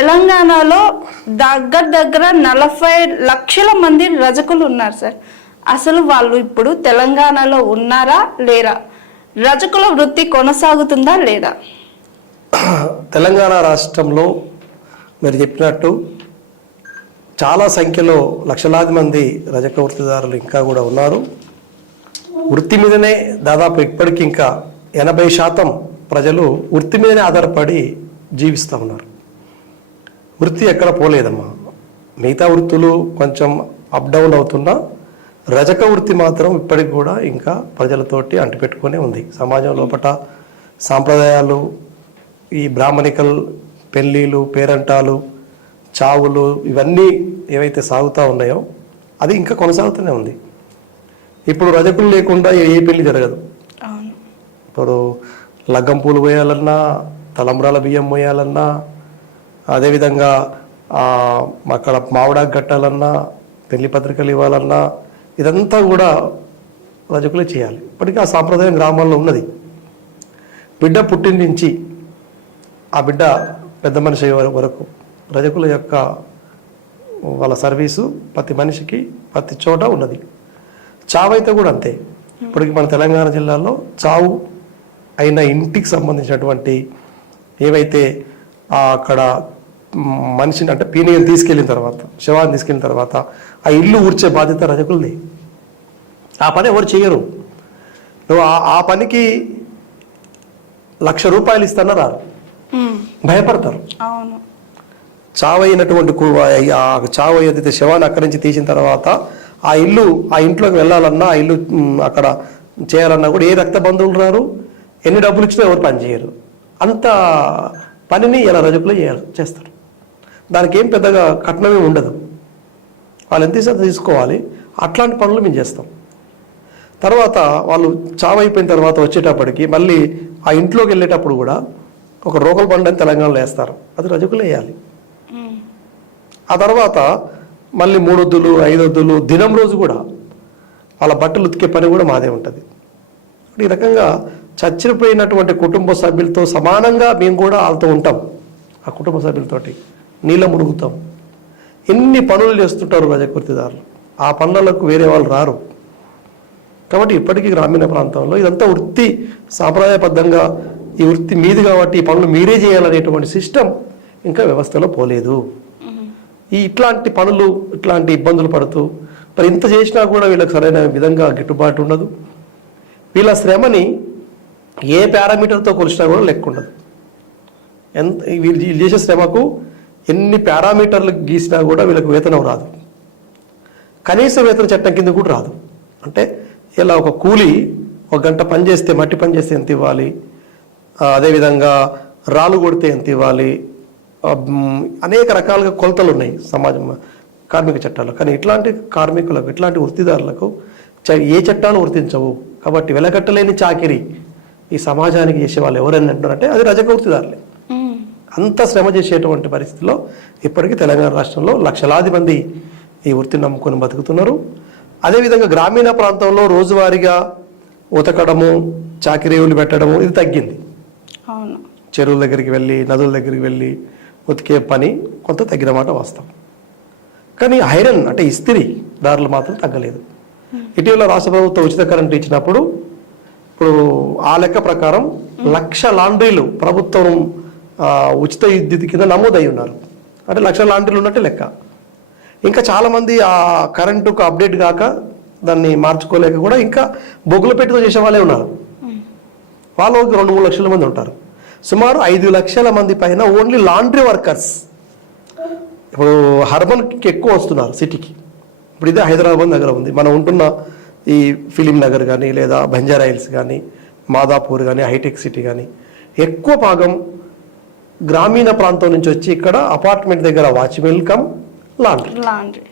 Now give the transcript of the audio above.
తెలంగాణలో దగ్గర 40 లక్షల మంది రజకులు ఉన్నారు సార్. అసలు వాళ్ళు ఇప్పుడు తెలంగాణలో ఉన్నారా లేరా? రజకుల వృత్తి కొనసాగుతుందా లేదా? తెలంగాణ రాష్ట్రంలో మీరు చెప్పినట్టు చాలా సంఖ్యలో లక్షలాది మంది రజక వృత్తిదారులు ఇంకా కూడా ఉన్నారు. వృత్తి మీదనే దాదాపు ఇప్పటికి ఇంకా 80% ప్రజలు వృత్తి మీదనే ఆధారపడి జీవిస్తూ ఉన్నారు. వృత్తి ఎక్కడ పోలేదమ్మా. మిగతా వృత్తులు కొంచెం అప్ డౌన్ అవుతున్నా రజక వృత్తి మాత్రం ఇప్పటికి కూడా ఇంకా ప్రజలతోటి అంటిపెట్టుకునే ఉంది. సమాజం లోపట సాంప్రదాయాలు, ఈ బ్రాహ్మణికల్ పెళ్ళిళ్ళు, పేరంటాలు, చావులు ఇవన్నీ ఏవైతే సాగుతూ ఉన్నాయో అది ఇంకా కొనసాగుతూనే ఉంది. ఇప్పుడు రజకులు లేకుండా ఏ పెళ్లి జరగదు. ఇప్పుడు లగ్గం పూలు పోయాలన్నా, తలంబ్రాల బియ్యం పోయాలన్నా, అదేవిధంగా అక్కడ మామిడాకు కట్టాలన్నా, పెళ్లి పత్రికలు ఇవ్వాలన్నా ఇదంతా కూడా రజకులే చేయాలి. ఇప్పటికీ ఆ సాంప్రదాయం గ్రామాల్లో ఉన్నది. బిడ్డ పుట్టిన నుంచి ఆ బిడ్డ పెద్ద మనిషి అయ్యే వరకు రజకుల యొక్క వాళ్ళ సర్వీసు ప్రతి మనిషికి ప్రతి చోట ఉన్నది. చావు అయితే కూడా అంతే. ఇప్పటికి మన తెలంగాణ జిల్లాలో చావు అయిన ఇంటికి సంబంధించినటువంటి ఏవైతే అక్కడ మనిషిని అంటే పీనియని తీసుకెళ్ళిన తర్వాత, శవాన్ని తీసుకెళ్ళిన తర్వాత ఆ ఇల్లు ఊడ్చే బాధ్యత రజకులది. ఆ పని ఎవరు చేయరు. నువ్వు ఆ పనికి ₹1,00,000 ఇస్తానా రారు, భయపడతారు. చావు అయినటువంటి చావు ఏదైతే శవాన్ని అక్కడి నుంచి తీసిన తర్వాత ఆ ఇంట్లోకి వెళ్ళాలన్నా, ఆ ఇల్లు అక్కడ చేయాలన్నా కూడా ఏ రక్త బంధువులు రారు, ఎన్ని డబ్బులు ఇచ్చినా ఎవరు పని చేయరు. అంత పనిని ఇలా రజకులు చేస్తారు. దానికి ఏం పెద్దగా కట్నమే ఉండదు. వాళ్ళు ఎంత ఇస్తే తీసుకోవాలి. అట్లాంటి పనులు మేము చేస్తాం. తర్వాత వాళ్ళు చావు అయిపోయిన తర్వాత వచ్చేటప్పటికి మళ్ళీ ఆ ఇంట్లోకి వెళ్ళేటప్పుడు కూడా ఒక రోకల బండి అని తెలంగాణలో వేస్తారు. అది రజకులు వేయాలి. ఆ తర్వాత మళ్ళీ 3 వద్దులు 5 వద్దులు దినం రోజు కూడా వాళ్ళ బట్టలు ఉతికే పని కూడా మాదే ఉంటుంది. ఈ రకంగా చచ్చిపోయినటువంటి కుటుంబ సభ్యులతో సమానంగా మేము కూడా వాళ్ళతో ఉంటాం. ఆ కుటుంబ సభ్యులతోటి నీళ్ళ మునుగుతాం. ఎన్ని పనులు చేస్తుంటారు రజక వృత్తిదారులు. ఆ పనులకు వేరే వాళ్ళు రారు. కాబట్టి ఇప్పటికీ గ్రామీణ ప్రాంతంలో ఇదంతా వృత్తి సాంప్రదాయబద్ధంగా ఈ వృత్తి మీది కాబట్టి ఈ పనులు మీరే చేయాలనేటువంటి సిస్టమ్ ఇంకా వ్యవస్థలో పోలేదు. ఇట్లాంటి పనులు, ఇట్లాంటి ఇబ్బందులు పడుతూ మరి ఇంత చేసినా కూడా వీళ్ళకి సరైన విధంగా గిట్టుబాటు ఉండదు. వీళ్ళ శ్రమని ఏ పారామీటర్తో కొలిసినా కూడా లెక్క ఉండదు. వీళ్ళు చేసే శ్రమకు ఎన్ని పారామీటర్లు గీసినా కూడా వీళ్ళకి వేతనం రాదు. కనీస వేతన చట్టం కింద కూడా రాదు. అంటే ఇలా ఒక కూలి 1 గంట పని చేస్తే, మట్టి పని చేస్తే ఎంత ఇవ్వాలి, అదేవిధంగా రాళ్ళు కొడితే ఎంత ఇవ్వాలి, అనేక రకాలుగా కొలతలు ఉన్నాయి సమాజం కార్మిక చట్టాలు. కానీ ఇట్లాంటి కార్మికులకు, ఇట్లాంటి వృత్తిదారులకు ఏ చట్టాలు వర్తించవు. కాబట్టి వెలకట్టలేని చాకిరి ఈ సమాజానికి చేసే వాళ్ళు ఎవరైనా అంటున్నారంటే అది రజక వృత్తిదారులే. అంత శ్రమ చేసేటువంటి పరిస్థితిలో ఇప్పటికీ తెలంగాణ రాష్ట్రంలో లక్షలాది మంది ఈ వృత్తిని నమ్ముకొని బతుకుతున్నారు. అదేవిధంగా గ్రామీణ ప్రాంతంలో రోజువారీగా ఉతకడము, చాకిరీవులు పెట్టడము ఇది తగ్గింది. చెరువుల దగ్గరికి వెళ్ళి, నదుల దగ్గరికి వెళ్ళి ఉతికే పని కొంత తగ్గిన మాట వాస్తవం. కానీ ఐరన్ అంటే ఇస్త్రీ దారులు మాత్రం తగ్గలేదు. ఇటీవల రాష్ట్ర ప్రభుత్వం ఉచిత కరెంటు ఇచ్చినప్పుడు ఇప్పుడు ఆ లెక్క ప్రకారం 1,00,000 లాండ్రీలు ప్రభుత్వం ఉచిత విద్యుత్ కింద నమోదై ఉన్నారు. అంటే 1,00,000 లాండ్రీలు ఉన్నట్టే లెక్క. ఇంకా చాలామంది ఆ కరెంటుకు అప్డేట్ కాక దాన్ని మార్చుకోలేక కూడా ఇంకా బొగ్గుల పెట్టితో చేసే వాళ్ళే ఉన్నారు. వాళ్ళు 2-3 లక్షల మంది ఉంటారు. సుమారు 5 లక్షల మంది పైన ఓన్లీ లాండ్రీ వర్కర్స్ ఇప్పుడు హర్బన్కి ఎక్కువ వస్తున్నారు సిటీకి. ఇప్పుడు ఇదే హైదరాబాద్ దగ్గర ఉంది. మనం ఉంటున్న ఈ ఫిలిం నగర్ కానీ, లేదా బంజారా హిల్స్ కానీ, మాదాపూర్ కానీ, హైటెక్ సిటీ కానీ ఎక్కువ భాగం గ్రామీణ ప్రాంతం నుంచి వచ్చి ఇక్కడ అపార్ట్మెంట్ దగ్గర వాచ్మెన్ కమ్ లాండ్రీ.